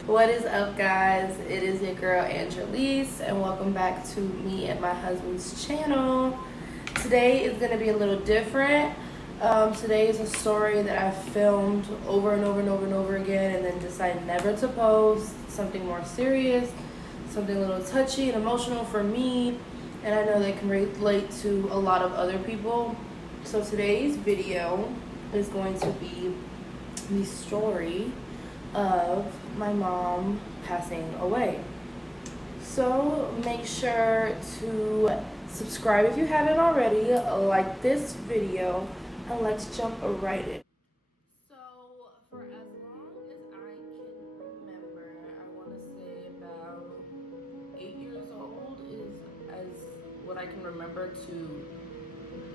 What is up, guys? It is your girl Angelise, and welcome back to me and my husband's channel. Today is going to be a little different. Today is a story that I filmed over and over and over and over again, and then decided never to post. Something more serious, something a little touchy and emotional for me, and I know they can relate to a lot of other people. So today's video is going to be the story of my mom passing away. So make sure to subscribe if you haven't already, like this video, and let's jump right in. So for as long as I can remember, I want to say about 8 years old is as what I can remember to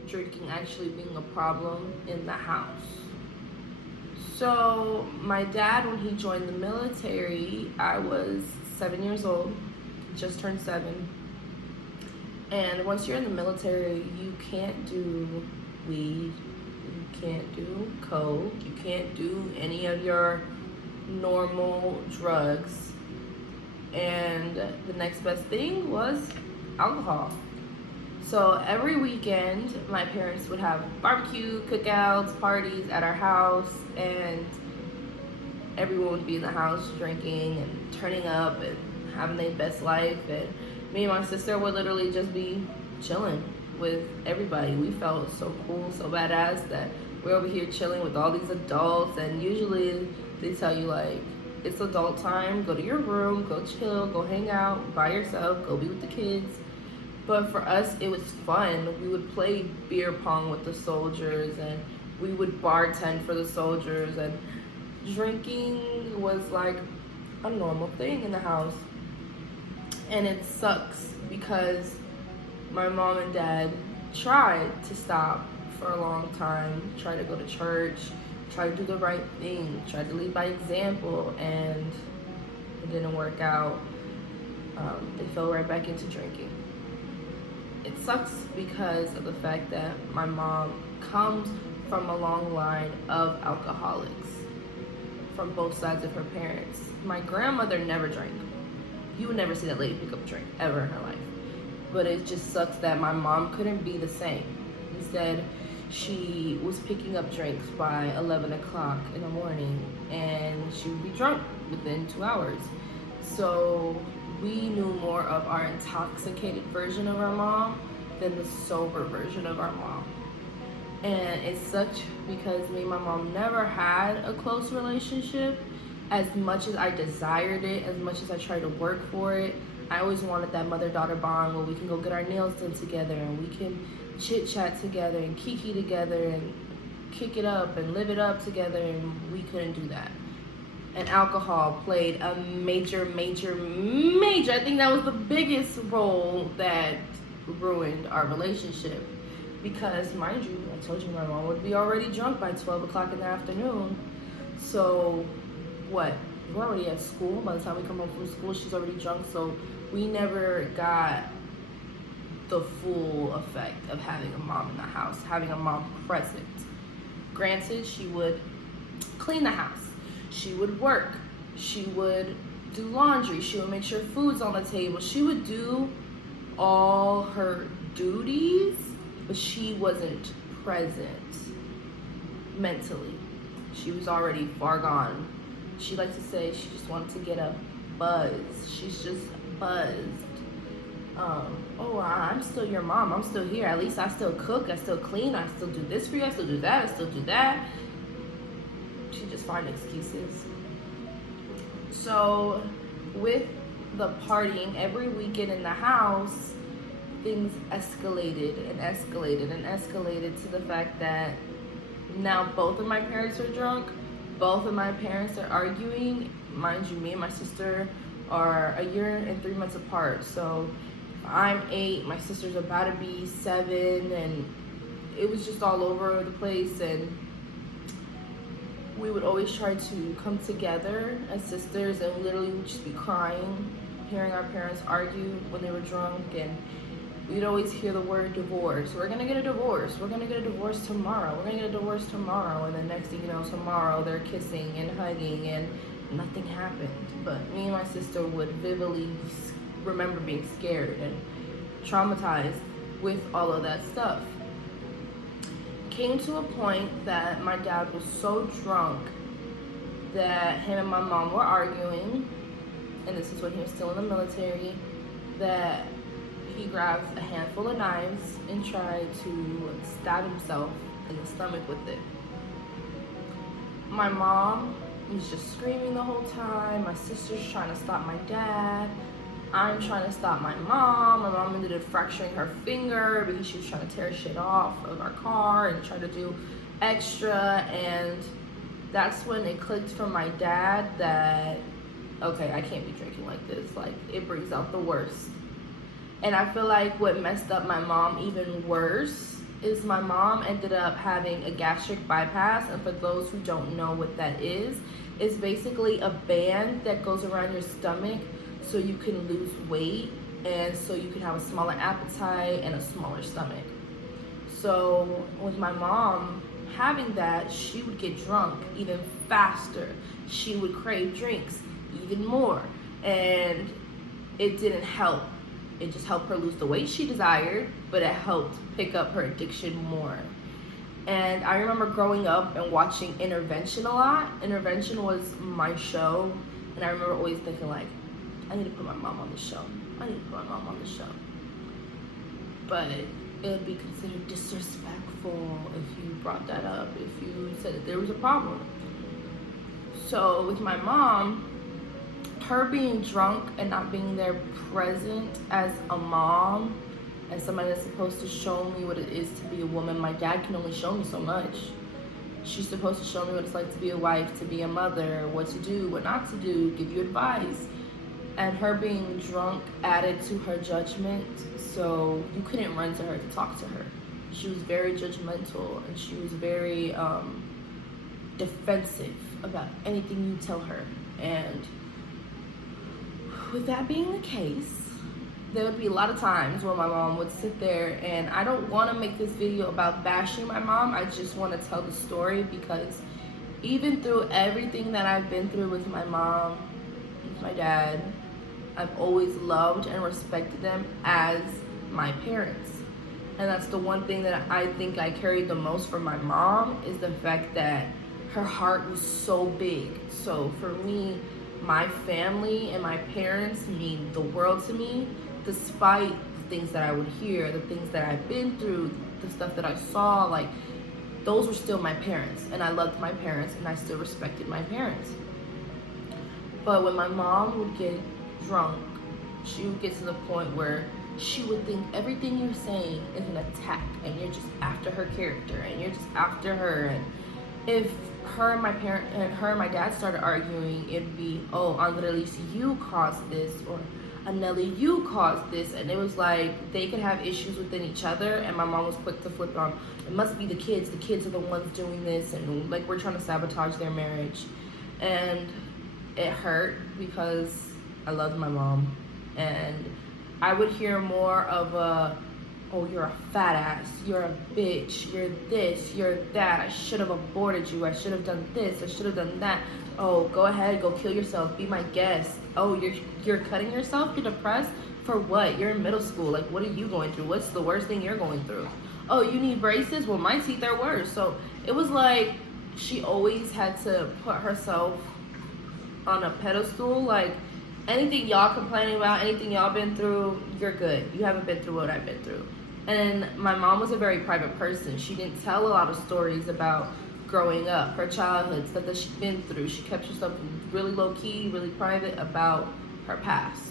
drinking actually being a problem in the house. So my dad, when he joined the military, I was 7 years old, just turned 7. And once you're in the military, you can't do weed, you can't do coke, you can't do any of your normal drugs. And the next best thing was alcohol. So every weekend, my parents would have barbecue, cookouts, parties at our house, and everyone would be in the house drinking and turning up and having their best life. And me and my sister would literally just be chilling with everybody. We felt so cool, so badass that we're over here chilling with all these adults. And usually they tell you, like, it's adult time, go to your room, go chill, go hang out by yourself, go be with the kids. But for us, it was fun. We would play beer pong with the soldiers, and we would bartend for the soldiers, and drinking was like a normal thing in the house. And it sucks because my mom and dad tried to stop for a long time, tried to go to church, tried to do the right thing, tried to lead by example, and it didn't work out. They fell right back into drinking. It sucks because of the fact that my mom comes from a long line of alcoholics from both sides of her parents. My grandmother never drank. You would never see that lady pick up a drink ever in her life. But it just sucks that my mom couldn't be the same. Instead, she was picking up drinks by 11 o'clock in the morning, and she would be drunk within 2 hours. So we knew more of our intoxicated version of our mom than the sober version of our mom. And it sucked because me and my mom never had a close relationship. As much as I desired it, as much as I tried to work for it, I always wanted that mother-daughter bond where we can go get our nails done together and we can chit-chat together and kiki together and kick it up and live it up together, and we couldn't do that. And alcohol played a major, I think that was the biggest role that ruined our relationship. Because, mind you, I told you my mom would be already drunk by 12 o'clock in the afternoon. So, what? We're already at school. By the time we come home from school, she's already drunk. So, we never got the full effect of having a mom in the house, having a mom present. Granted, she would clean the house. She would work, she would do laundry, she would make sure food's on the table, she would do all her duties, but she wasn't present mentally. She was already far gone. She liked to say she just wanted to get a buzz. She's just buzzed. I'm still your mom, I'm still here, at least I still cook, I still clean, I still do this for you, I still do that, I still do that. She just find excuses. So with the partying every weekend in the house, things escalated and escalated and escalated to the fact that now both of my parents are drunk, both of my parents are arguing. Mind you, me and my sister are a year and 3 months apart. So I'm 8, my sister's about to be 7, and it was just all over the place. And we would always try to come together as sisters, and literally would just be crying, hearing our parents argue when they were drunk. And we'd always hear the word divorce. We're gonna get a divorce. We're gonna get a divorce tomorrow. We're gonna get a divorce tomorrow. And the next thing you know, tomorrow they're kissing and hugging and nothing happened. But me and my sister would vividly remember being scared and traumatized with all of that stuff. Came to a point that my dad was so drunk that him and my mom were arguing, and this is when he was still in the military, that he grabbed a handful of knives and tried to stab himself in the stomach with it. My mom was just screaming the whole time. My sister's trying to stop my dad. I'm trying to stop my mom. My mom ended up fracturing her finger because she was trying to tear shit off of our car and try to do extra. And that's when it clicked from my dad that, okay, I can't be drinking like this. Like, it brings out the worst. And I feel like what messed up my mom even worse is my mom ended up having a gastric bypass. And for those who don't know what that is, it's basically a band that goes around your stomach so you can lose weight and so you can have a smaller appetite and a smaller stomach. So with my mom having that, she would get drunk even faster. She would crave drinks even more, and it didn't help. It just helped her lose the weight she desired, but it helped pick up her addiction more. And I remember growing up and watching Intervention a lot. Intervention was my show, and I remember always thinking like, I need to put my mom on the show. I need to put my mom on the show. But it would be considered disrespectful if you brought that up, if you said that there was a problem. So with my mom, her being drunk and not being there present as a mom, as somebody that's supposed to show me what it is to be a woman, my dad can only show me so much. She's supposed to show me what it's like to be a wife, to be a mother, what to do, what not to do, give you advice. And her being drunk added to her judgment, so you couldn't run to her to talk to her. She was very judgmental, and she was very defensive about anything you tell her. And with that being the case, there would be a lot of times where my mom would sit there, and I don't want to make this video about bashing my mom. I just want to tell the story because even through everything that I've been through with my mom, with my dad, I've always loved and respected them as my parents. And that's the one thing that I think I carried the most from my mom, is the fact that her heart was so big. So for me, my family and my parents mean the world to me, despite the things that I would hear, the things that I've been through, the stuff that I saw. Like, those were still my parents, and I loved my parents, and I still respected my parents. But when my mom would get drunk, she would get to the point where she would think everything you're saying is an attack, and you're just after her character, and you're just after her. And if her and my dad started arguing, it'd be, oh, Andrelis, you caused this, or Anelli, you caused this. And it was like they could have issues within each other, and my mom was quick to flip on, it must be the kids are the ones doing this, and like we're trying to sabotage their marriage. And it hurt because I loved my mom, and I would hear more of a, oh, you're a fat ass, you're a bitch, you're this, you're that, I should have aborted you, I should have done this, I should have done that, oh, go ahead, go kill yourself, be my guest, oh, you're cutting yourself, you're depressed, for what? You're in middle school, like, what are you going through? What's the worst thing you're going through? Oh, you need braces? Well, my teeth are worse. So it was like she always had to put herself on a pedestal, like, anything y'all complaining about, anything y'all been through, you're good. You haven't been through what I've been through. And my mom was a very private person. She didn't tell a lot of stories about growing up, her childhood, stuff that she'd been through. She kept herself really low key, really private about her past.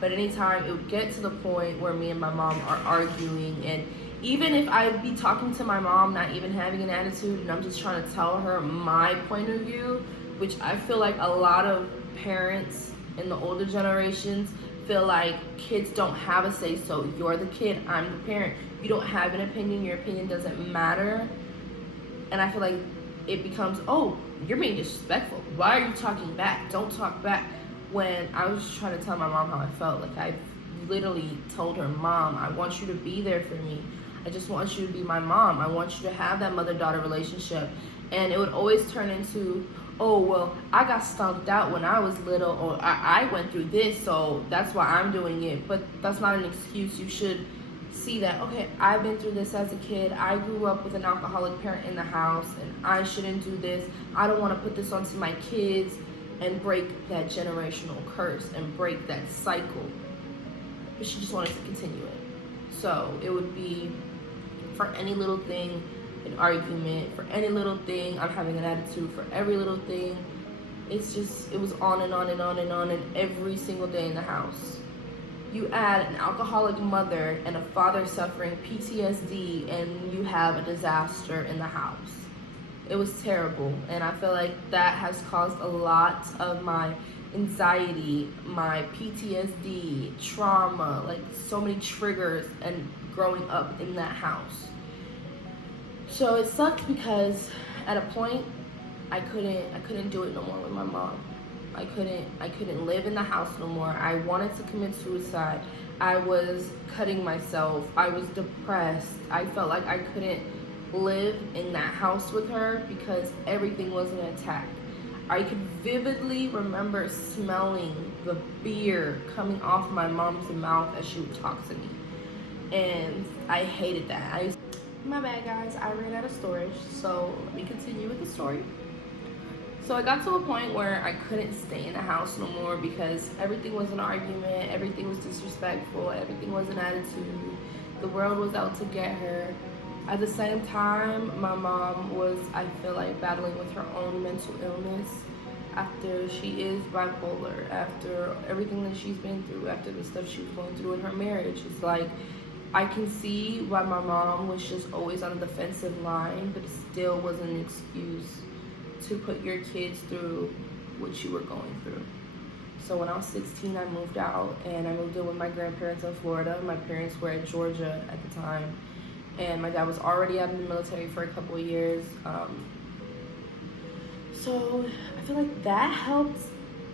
But anytime it would get to the point where me and my mom are arguing, and even if I'd be talking to my mom, not even having an attitude, and I'm just trying to tell her my point of view, which I feel like a lot of parents in the older generations feel like kids don't have a say so. You're the kid, I'm the parent. You don't have an opinion, your opinion doesn't matter. And I feel like it becomes, oh, you're being disrespectful. Why are you talking back? Don't talk back. When I was just trying to tell my mom how I felt. Like, I literally told her, Mom, I want you to be there for me. I just want you to be my mom. I want you to have that mother-daughter relationship. And it would always turn into, oh, well, I got stomped out when I was little, or I went through this, so that's why I'm doing it. But that's not an excuse. You should see that, okay, I've been through this as a kid. I grew up with an alcoholic parent in the house, and I shouldn't do this. I don't want to put this onto my kids and break that generational curse and break that cycle. But she just wanted to continue it. So it would be for any little thing, an argument, for any little thing, I'm having an attitude for every little thing. It was on and on and on and on, and every single day in the house. You add an alcoholic mother and a father suffering PTSD, and you have a disaster in the house. It was terrible, and I feel like that has caused a lot of my anxiety, my PTSD, trauma, like so many triggers, and growing up in that house. So it sucked because at a point I couldn't do it no more with my mom. I couldn't live in the house no more. I wanted to commit suicide. I was cutting myself. I was depressed. I felt like I couldn't live in that house with her because everything was an attack. I could vividly remember smelling the beer coming off my mom's mouth as she would talk to me. And I hated that. My bad, guys. I ran out of storage, so let me continue with the story. So I got to a point where I couldn't stay in the house no more because everything was an argument, everything was disrespectful, everything was an attitude. The world was out to get her. At the same time, my mom was, I feel like, battling with her own mental illness after she is bipolar, after everything that she's been through, after the stuff she was going through in her marriage. It's like, I can see why my mom was just always on the defensive line, but it still wasn't an excuse to put your kids through what you were going through. So when I was 16, I moved out, and I moved in with my grandparents in Florida. My parents were in Georgia at the time, and my dad was already out of the military for a couple of years. So I feel like that helped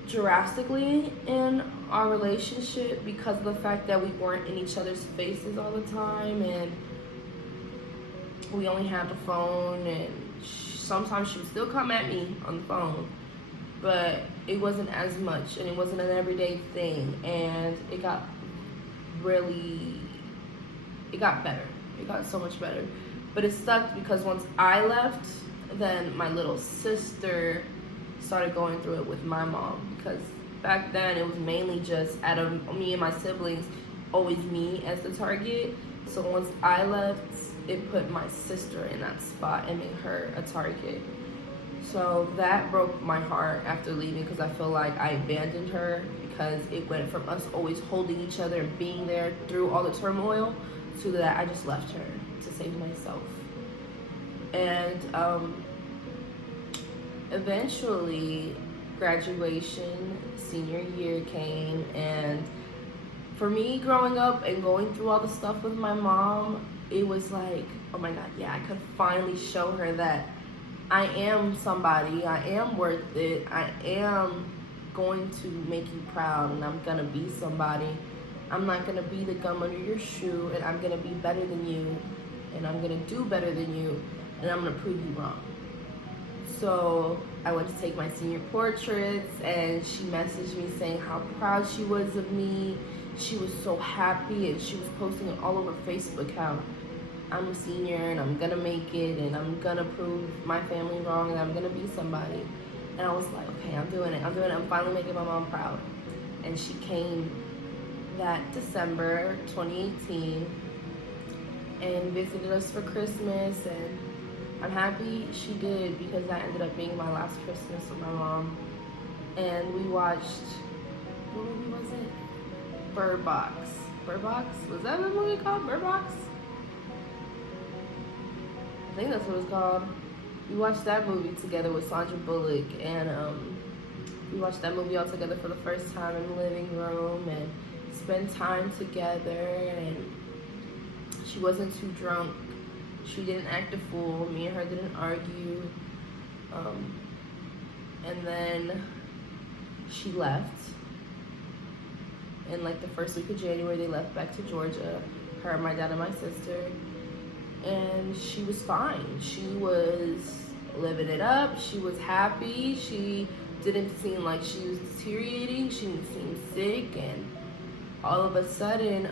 drastically in our relationship because of the fact that we weren't in each other's faces all the time, and we only had the phone, and sometimes she would still come at me on the phone, but it wasn't as much, and it wasn't an everyday thing, and it got better. It got so much better. But it sucked because once I left, then my little sister started going through it with my mom, because back then it was mainly just out of me and my siblings, always me as the target. So once I left, it put my sister in that spot and made her a target. So that broke my heart after leaving, because I feel like I abandoned her, because it went from us always holding each other and being there through all the turmoil to that I just left her to save myself. And eventually graduation, senior year came, and for me growing up and going through all the stuff with my mom, it was like, oh my God, yeah, I could finally show her that I am somebody, I am worth it, I am going to make you proud, and I'm gonna be somebody. I'm not gonna be the gum under your shoe, and I'm gonna be better than you, and I'm gonna do better than you, and I'm gonna prove you wrong. So I went to take my senior portraits, and she messaged me saying how proud she was of me. She was so happy, and she was posting it all over Facebook how I'm a senior, and I'm gonna make it, and I'm gonna prove my family wrong, and I'm gonna be somebody. And I was like, okay, I'm doing it. I'm finally making my mom proud. And she came that December 2018 and visited us for Christmas, and I'm happy she did, because that ended up being my last Christmas with my mom. And we watched, what movie was it? Bird Box. Bird Box? Was that the movie called? Bird Box? I think that's what it was called. We watched that movie together with Sandra Bullock, and we watched that movie all together for the first time in the living room, and spent time together, and she wasn't too drunk. She didn't act a fool. Me and her didn't argue. And then she left. And like the first week of January, they left back to Georgia. Her, my dad, and my sister. And she was fine. She was living it up. She was happy. She didn't seem like she was deteriorating. She didn't seem sick. And all of a sudden,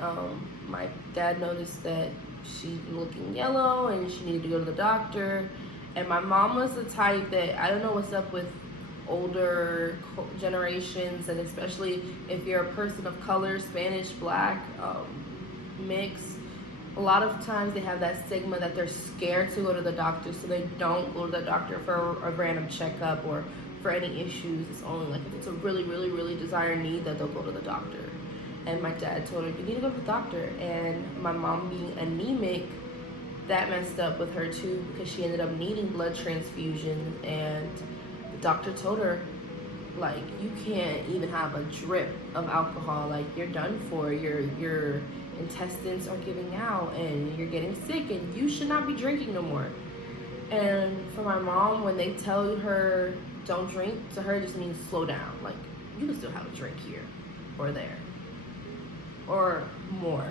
my dad noticed that she's looking yellow and she needed to go to the doctor. And my mom was the type that, I don't know what's up with older generations, and especially if you're a person of color, Spanish, black, mixed, a lot of times they have that stigma that they're scared to go to the doctor, so they don't go to the doctor for a random checkup or for any issues. It's only like if it's a really, really, really desired need that they'll go to the doctor. And my dad told her, you need to go to the doctor. And my mom being anemic, that messed up with her too, because she ended up needing blood transfusions. And the doctor told her, like, you can't even have a drip of alcohol. Like, you're done for. Your intestines are giving out and you're getting sick and you should not be drinking no more. And for my mom, when they tell her don't drink, to her it just means slow down. Like, you can still have a drink here or there or more.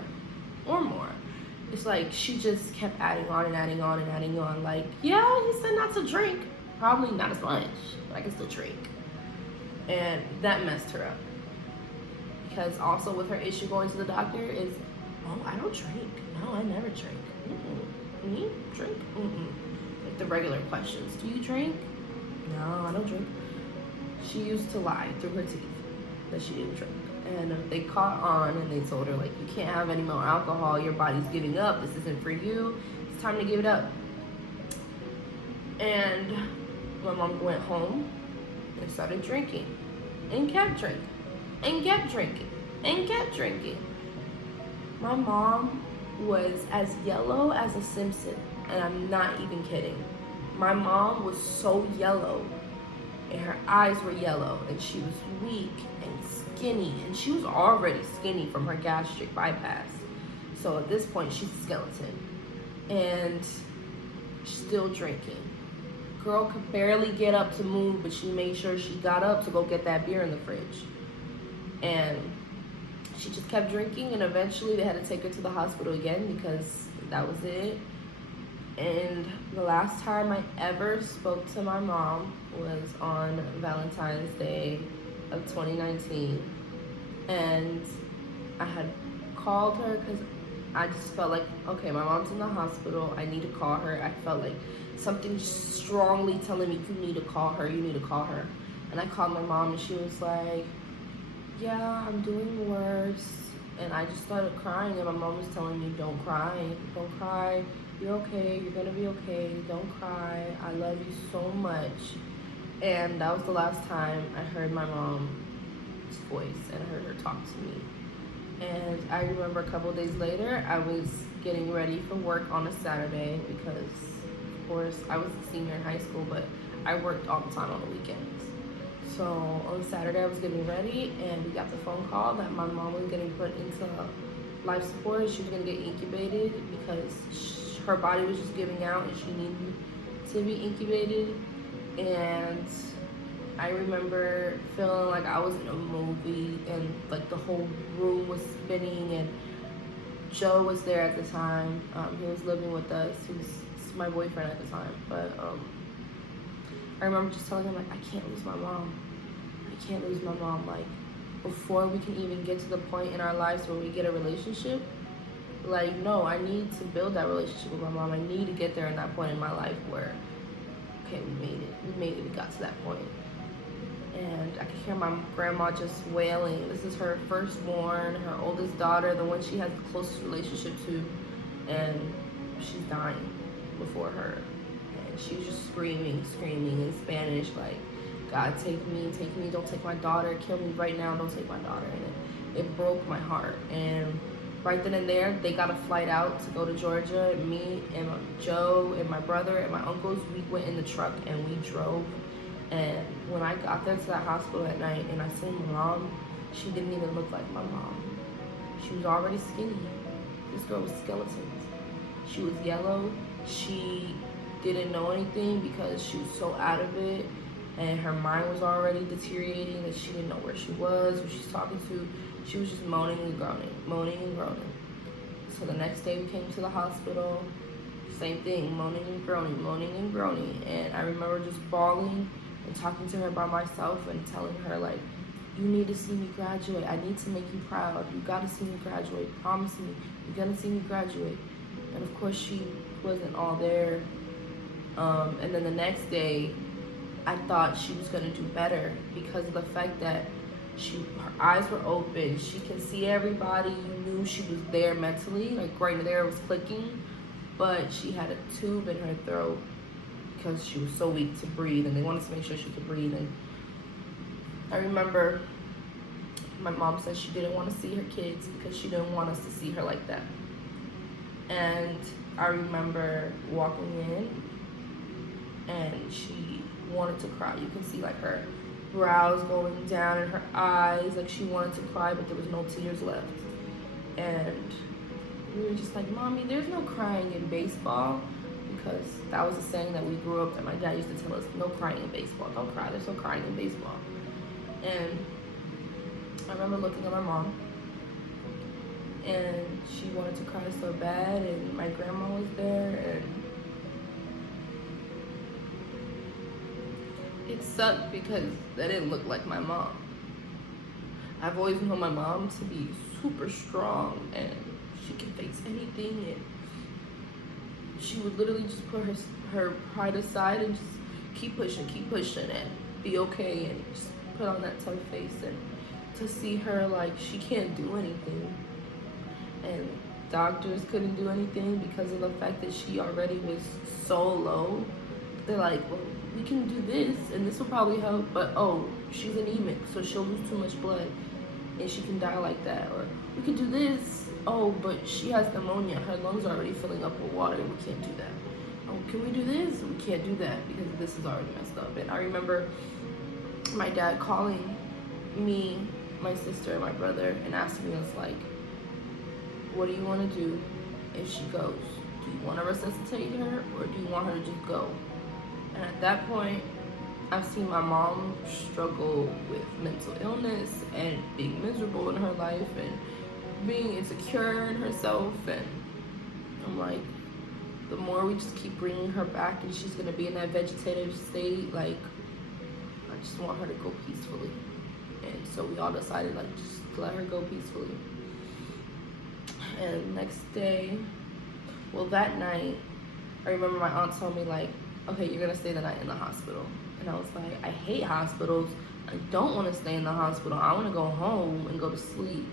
It's like she just kept adding on and adding on and adding on. Like, yeah, he said not to drink. Probably not as much, but I can still drink. And that messed her up. Because also with her issue going to the doctor is, oh, I don't drink. No, I never drink. Me? Drink? Like the regular questions. Do you drink? No, I don't drink. She used to lie through her teeth that she didn't drink. And they caught on and they told her, like, you can't have any more alcohol. Your body's giving up. This isn't for you. It's time to give it up. And my mom went home and started drinking and kept drinking and kept drinking and kept drinking. My mom was as yellow as a Simpson, and I'm not even kidding. My mom was so yellow, and her eyes were yellow, and she was weak and skinny, and she was already skinny from her gastric bypass. So at this point, she's a skeleton, and still drinking. Girl could barely get up to move, but she made sure she got up to go get that beer in the fridge. And she just kept drinking, and eventually they had to take her to the hospital again because that was it. And the last time I ever spoke to my mom was on Valentine's Day of 2019. And I had called her because I just felt like, okay, my mom's in the hospital. I need to call her. I felt like something strongly telling me, you need to call her. You need to call her. And I called my mom, and she was like, yeah, I'm doing worse. And I just started crying, and my mom was telling me, don't cry. Don't cry. You're okay. You're going to be okay. Don't cry. I love you so much. And that was the last time I heard my mom's voice and I heard her talk to me. And I remember a couple of days later, I was getting ready for work on a Saturday because, of course, I was a senior in high school, but I worked all the time on the weekends. So on Saturday, I was getting ready, and we got the phone call that my mom was getting put into life support. She was going to get incubated because her body was just giving out and she needed to be incubated. And I remember feeling like I was in a movie, and like the whole room was spinning, and Joe was there at the time. He was living with us. He was my boyfriend at the time. But I remember just telling him, like, I can't lose my mom. I can't lose my mom. Like, before we can even get to the point in our lives where we get a relationship, like, no, I need to build that relationship with my mom. I need to get there in that point in my life where, okay, we made it, we got to that point. And I could hear my grandma just wailing. This is her firstborn, her oldest daughter, the one she has the closest relationship to, and she's dying before her. And she was just screaming in Spanish, like, God, take me, don't take my daughter, kill me right now, don't take my daughter. And it broke my heart. And right then and there, they got a flight out to go to Georgia. And me and Joe and my brother and my uncles, we went in the truck and we drove. And when I got there to the hospital at night and I seen my mom, she didn't even look like my mom. She was already skinny. This girl was skeleton. She was yellow. She didn't know anything because she was so out of it. And her mind was already deteriorating that she didn't know where she was, who she's talking to. She was just moaning and groaning. So the next day we came to the hospital. Same thing, moaning and groaning. And I remember just bawling and talking to her by myself and telling her, like, you need to see me graduate. I need to make you proud. You got to see me graduate. Promise me. You're going to see me graduate. And of course, she wasn't all there. And then the next day, I thought she was going to do better because of the fact that her eyes were open. She can see everybody. You knew she was there mentally. Like right there, it was clicking. But she had a tube in her throat because she was so weak to breathe, and they wanted to make sure she could breathe. And I remember my mom said she didn't want to see her kids because she didn't want us to see her like that. And I remember walking in, and she wanted to cry. You can see like her brows going down and her eyes, like she wanted to cry, but there was no tears left. And we were just like, Mommy, there's no crying in baseball, because that was a saying that we grew up that my dad used to tell us, no crying in baseball, don't cry, there's no crying in baseball. And I remember looking at my mom, and she wanted to cry so bad, and my grandma was there, and it sucked because that didn't look like my mom. I've always known my mom to be super strong, and she can face anything, and she would literally just put her pride aside and just keep pushing, and be okay, and just put on that tough face. And to see her, like, she can't do anything, and doctors couldn't do anything because of the fact that she already was so low. They're like, well, we can do this, and this will probably help, but oh, she's anemic, so she'll lose too much blood, and she can die like that. Or we could do this, oh, but she has pneumonia, her lungs are already filling up with water, and we can't do that. Oh, can we do this? We can't do that because this is already messed up. And I remember my dad calling me, my sister, and my brother, and asking us, like, what do you want to do if she goes? Do you want to resuscitate her, or do you want her to just go? And at that point, I've seen my mom struggle with mental illness and being miserable in her life and being insecure in herself. And I'm like, the more we just keep bringing her back and she's going to be in that vegetative state, like, I just want her to go peacefully. And so we all decided, like, just to let her go peacefully. And next day, well, that night, I remember my aunt told me, like, okay, you're gonna stay the night in the hospital. And I was like, I hate hospitals. I don't want to stay in the hospital. I want to go home and go to sleep.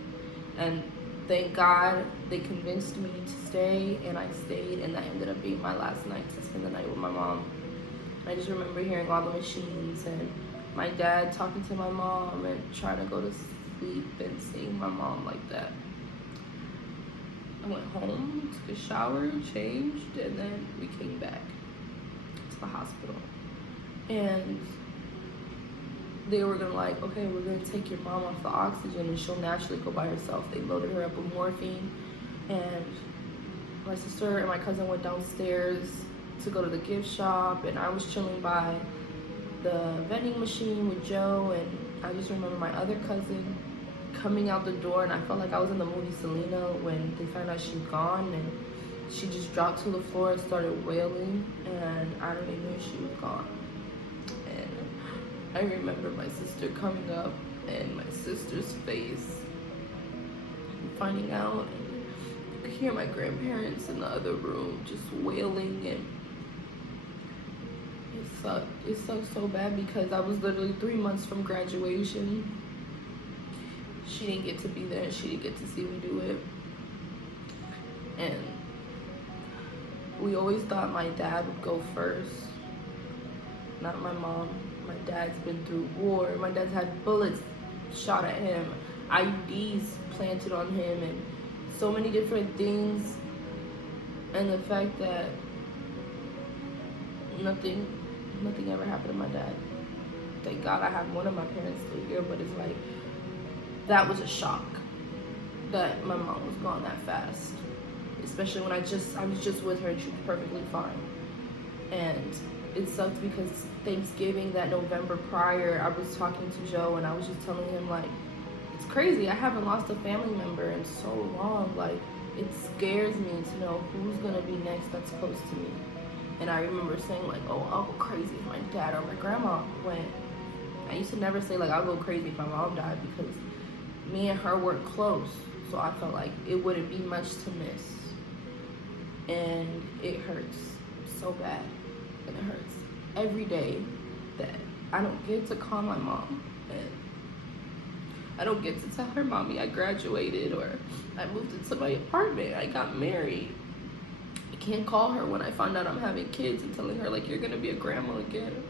And thank God they convinced me to stay, and I stayed, and that ended up being my last night to spend the night with my mom. I just remember hearing all the machines and my dad talking to my mom and trying to go to sleep and seeing my mom like that. I went home, took a shower, changed, and then we came back to the hospital. And they were gonna, like, okay, we're gonna take your mom off the oxygen and she'll naturally go by herself. They loaded her up with morphine, and my sister and my cousin went downstairs to go to the gift shop, and I was chilling by the vending machine with Joe. And I just remember my other cousin coming out the door, and I felt like I was in the movie Selena when they found out she's gone, and she just dropped to the floor and started wailing, and I already knew she was gone. And I remember my sister coming up and my sister's face and finding out, and you could hear my grandparents in the other room just wailing, and it sucked. It sucked so bad because I was literally 3 months from graduation. She didn't get to be there, and she didn't get to see me do it. And we always thought my dad would go first, not my mom. My dad's been through war. My dad's had bullets shot at him, IUDs planted on him, and so many different things. And the fact that nothing ever happened to my dad. Thank God I have one of my parents still here, but it's like, that was a shock that my mom was gone that fast. Especially when I was just with her and she was perfectly fine. And it sucked because Thanksgiving, that November prior, I was talking to Joe and I was just telling him, like, it's crazy. I haven't lost a family member in so long. Like, it scares me to know who's gonna be next that's close to me. And I remember saying like, oh, I'll go crazy if my dad or my grandma went. I used to never say like I'll go crazy if my mom died, because me and her were close, so I felt like it wouldn't be much to miss. And it hurts so bad, and it hurts every day that I don't get to call my mom, and I don't get to tell her, mommy, I graduated, or I moved into my apartment, I got married. I can't call her when I find out I'm having kids and telling her like, you're gonna be a grandma again.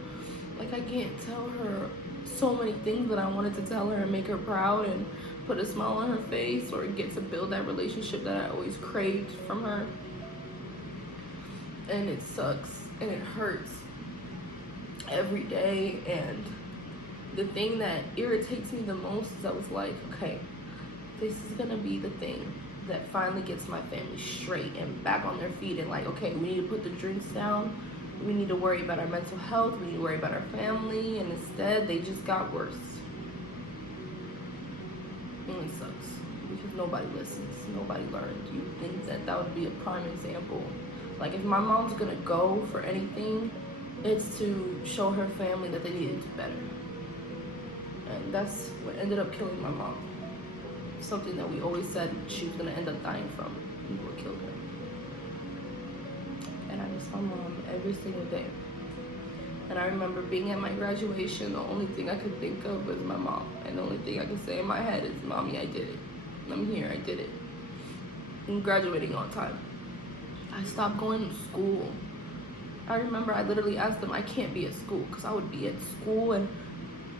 Like, I can't tell her so many things that I wanted to tell her and make her proud and put a smile on her face, or get to build that relationship that I always craved from her. And it sucks and it hurts every day. And the thing that irritates me the most is I was like, okay, this is gonna be the thing that finally gets my family straight and back on their feet, and like, okay, we need to put the drinks down, we need to worry about our mental health, we need to worry about our family, and instead they just got worse. And it sucks because nobody listens, nobody learned. You think that that would be a prime example. Like, if my mom's gonna go for anything, it's to show her family that they needed to do better. And that's what ended up killing my mom. Something that we always said she was gonna end up dying from. People killed her. And I miss my mom every single day. And I remember being at my graduation, the only thing I could think of was my mom. And the only thing I could say in my head is, mommy, I did it. I'm here, I did it. I'm graduating on time. I stopped going to school. I remember I literally asked them, I can't be at school, because I would be at school and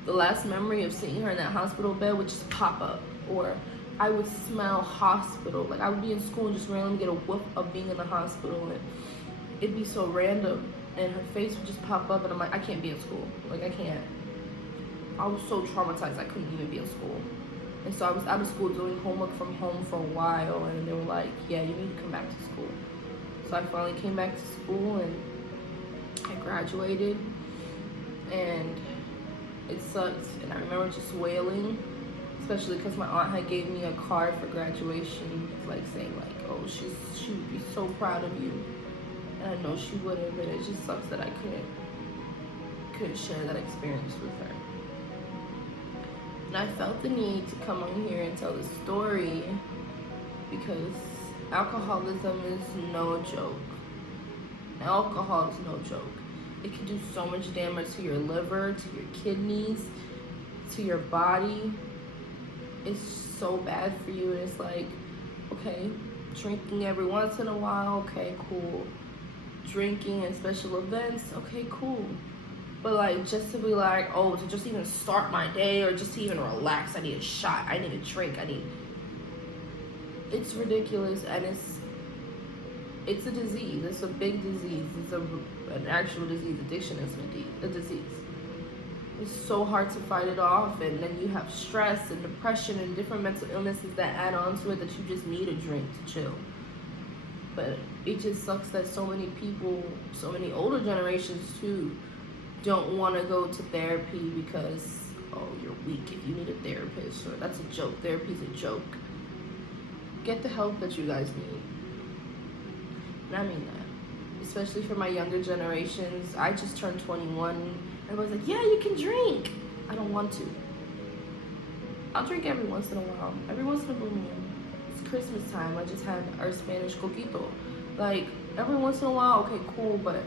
the last memory of seeing her in that hospital bed would just pop up. Or I would smell hospital. Like, I would be in school and just randomly get a whiff of being in the hospital, and it'd be so random, and her face would just pop up, and I'm like, I can't be in school. Like, I can't. I was so traumatized I couldn't even be in school. And so I was out of school doing homework from home for a while, and they were like, yeah, you need to come back to school. So I finally came back to school, and I graduated, and it sucked. And I remember just wailing, especially because my aunt had gave me a card for graduation, like saying like, oh, she would be so proud of you. And I know she would have, but it just sucks that I couldn't share that experience with her. And I felt the need to come on here and tell the story because alcoholism is no joke. Alcohol is no joke. It can do so much damage to your liver, to your kidneys, to your body. It's so bad for you. And it's like, okay, drinking every once in a while, okay, cool. Drinking at special events, okay, cool. But like, just to be like, oh, to just even start my day or just to even relax, I need a shot, I need a drink, it's ridiculous. And it's a disease. It's a big disease. It's an actual disease. Addiction is a disease. It's so hard to fight it off, and then you have stress and depression and different mental illnesses that add on to it that you just need a drink to chill. But it just sucks that so many people, so many older generations too, don't want to go to therapy because, oh, you're weak if you need a therapist, or that's a joke, therapy's a joke. Get the help that you guys need. And I mean that. Especially for my younger generations. I just turned 21. Everyone's like, yeah, you can drink. I don't want to. I'll drink every once in a while. Every once in a blue moon. It's Christmas time. I just had our Spanish coquito. Like, every once in a while, okay, cool, but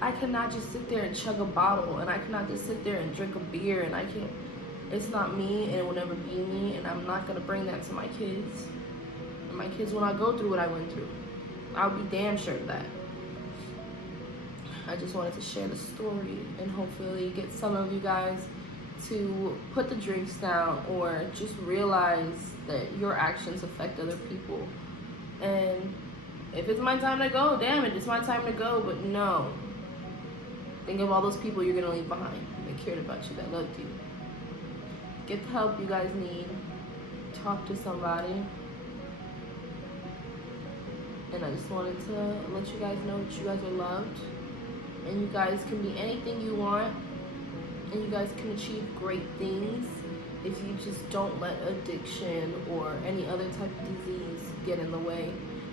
I cannot just sit there and chug a bottle, and I cannot just sit there and drink a beer, and I can't. It's not me, and it will never be me, and I'm not gonna bring that to my kids. And my kids will not go through what I went through. I'll be damn sure of that. I just wanted to share the story and hopefully get some of you guys to put the drinks down, or just realize that your actions affect other people. And if it's my time to go, damn it, it's my time to go. But no. Think of all those people you're gonna leave behind that cared about you, that loved you. Get the help you guys need. Talk to somebody. And I just wanted to let you guys know that you guys are loved. And you guys can be anything you want. And you guys can achieve great things. if you just don't let addiction or any other type of disease get in the way,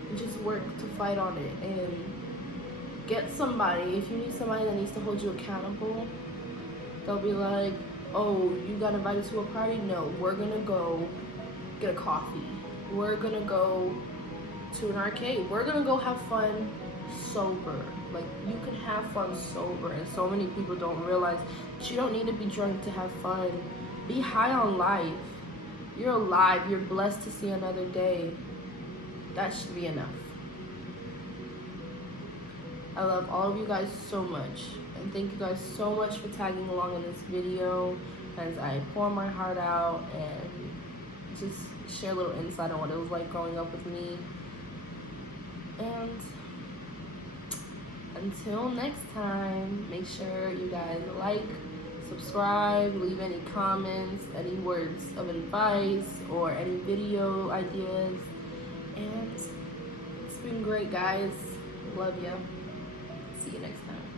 and just work to fight on it, and get somebody. If you need somebody that needs to hold you accountable, they'll be like, oh, you got invited to a party? No, we're gonna go get a coffee. We're gonna go to an arcade. We're gonna go have fun sober. Like, you can have fun sober, and so many people don't realize that you don't need to be drunk to have fun. Be high on life. You're alive. You're blessed to see another day. That should be enough. I love all of you guys so much, and thank you guys so much for tagging along in this video as I pour my heart out and just share a little insight on what it was like growing up with me. And until next time, make sure you guys like, subscribe, leave any comments, any words of advice, or any video ideas. And it's been great, guys. Love ya. See you next time.